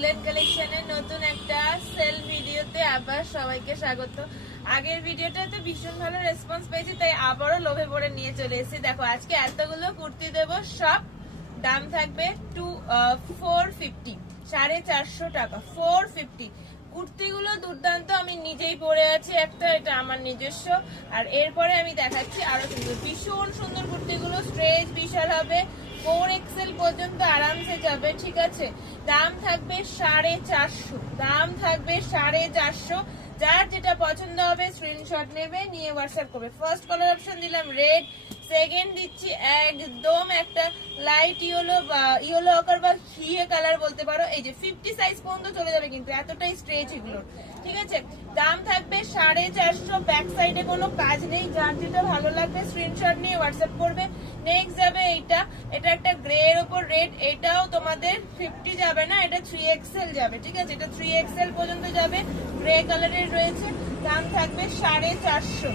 Woollen কালেকশনের নতুন একটা সেল ভিডিওতে আবার সবাইকে স্বাগত। আগের ভিডিওটাতে ভীষণ ভালো রেসপন্স পেয়েছি, তাই আবারও লোভে পড়ে নিয়ে চলে এসেছি। দেখো আজকে এতগুলো কুর্তি দেবো, সব দাম থাকবে 450, 450 টাকা, 450। কুর্তিগুলো দুর্দান্ত, আমি নিজেই পরে আছি একটা, এটা আমার নিজস্ব। আর এরপরে আমি দেখাচ্ছি আরো সুন্দর, ভীষণ সুন্দর কুর্তিগুলো। স্ট্রেচ বিশাল হবে, 4XL পর্যন্ত আরামসে যাবে, ঠিক আছে। দাম থাকবে 450, দাম থাকবে 450। যার যেটা পছন্দ হবে স্ক্রিনশট নেবে, নিয়ে হোয়াটসঅ্যাপ করবে। ফার্স্ট কালার অপশন দিলাম রেড, সেকেন্ড দিচ্ছি একদম একটা লাইট ইয়েলো বা ইয়েলো আকার বা ঘিয়ে কালার বলতে পারো। এই যে 50 সাইজ পর্যন্ত চলে যাবে, কিন্তু এতটাই স্ট্রেচ এগুলো, ঠিক আছে। দাম থাকবে 450। ব্যাক সাইডে কোনো কাজ নেই, যার যেটা ভালো লাগবে স্ক্রিনশট নিয়ে হোয়াটসঅ্যাপ করবে। নেক্সট যাবে এইটা, এটা একটা গ্রে এর উপর রেড, এটাও তোমাদের 50 যাবে না, এটা 3XL যাবে, ঠিক আছে। এটা 3XL পর্যন্ত যাবে, গ্রে কালারের রয়েছে। দাম থাকবে 450।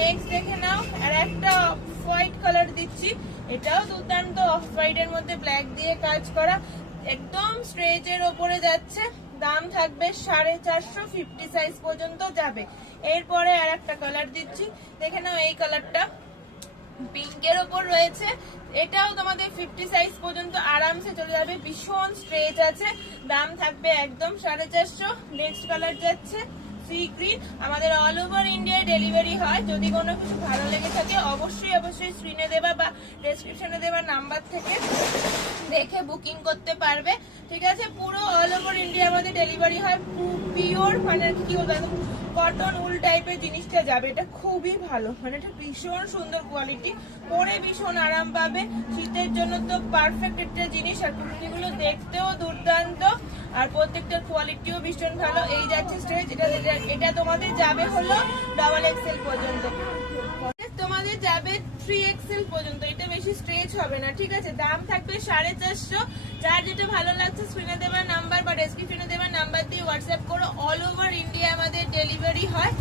নেক্সট দেখে নাও, আর একটা হোয়াইট কালার দিচ্ছি, এটাও দুর্দান্ত, অফ হোয়াইট এর মধ্যে ব্ল্যাক দিয়ে কাজ করা, একদম স্ট্রেচের ওপরে যাচ্ছে। দাম থাকবে 450, 50 সাইজ পর্যন্ত যাবে। এরপরে আর একটা কালার দিচ্ছি, দেখে নাও এই কালারটা পিঙ্কের ওপর রয়েছে, এটাও তোমাদের 50 সাইজ পর্যন্ত আরামসে চলে যাবে, ভীষণ স্ট্রেচ আছে। দাম থাকবে একদম 450। নেক্সট কালার যাচ্ছে সি গ্রিন, আমাদের অল ওভার ইন্ডিয়ায় ডেলিভারি হয়। যদি কোনো কিছু ভালো লেগে থাকে অবশ্যই স্ক্রিনে দেবা বা ডেসক্রিপশনে দেবা নাম্বার থেকে দেখে বুকিং করতে পারবে, ঠিক আছে। পুরো অল ওভার ইন্ডিয়া আমাদের ডেলিভারি হয়। পিওর মানে কি বলবো, কটন উল টাইপের জিনিসটা যাবে, এটা খুবই ভালো, মানে এটা ভীষণ সুন্দর কোয়ালিটি, পরে ভীষণ আরাম পাবে। শীতের জন্য তো পারফেক্ট একটা জিনিস, আর কুর্তিগুলো দেখতেও দুর্দান্ত, আর প্রত্যেকটার কোয়ালিটিও ভীষণ ভালো। এই যাচ্ছে স্ট্রেচ, এটা তোমাদের যাবে হলো XXL পর্যন্ত, তোমাদের যাবে 3XL পর্যন্ত, এটা বেশি স্ট্রেচ হবে না, ঠিক আছে। দাম থাকবে 450। যার যেটা ভালো লাগছে স্ক্রিনে দেবার নাম্বার বা ডেসক্রিপশনে দেবার নাম্বার দিয়ে হোয়াটসঅ্যাপ করো। অল ওভার ইন্ডিয়া আমাদের ডেলিভারি হয়,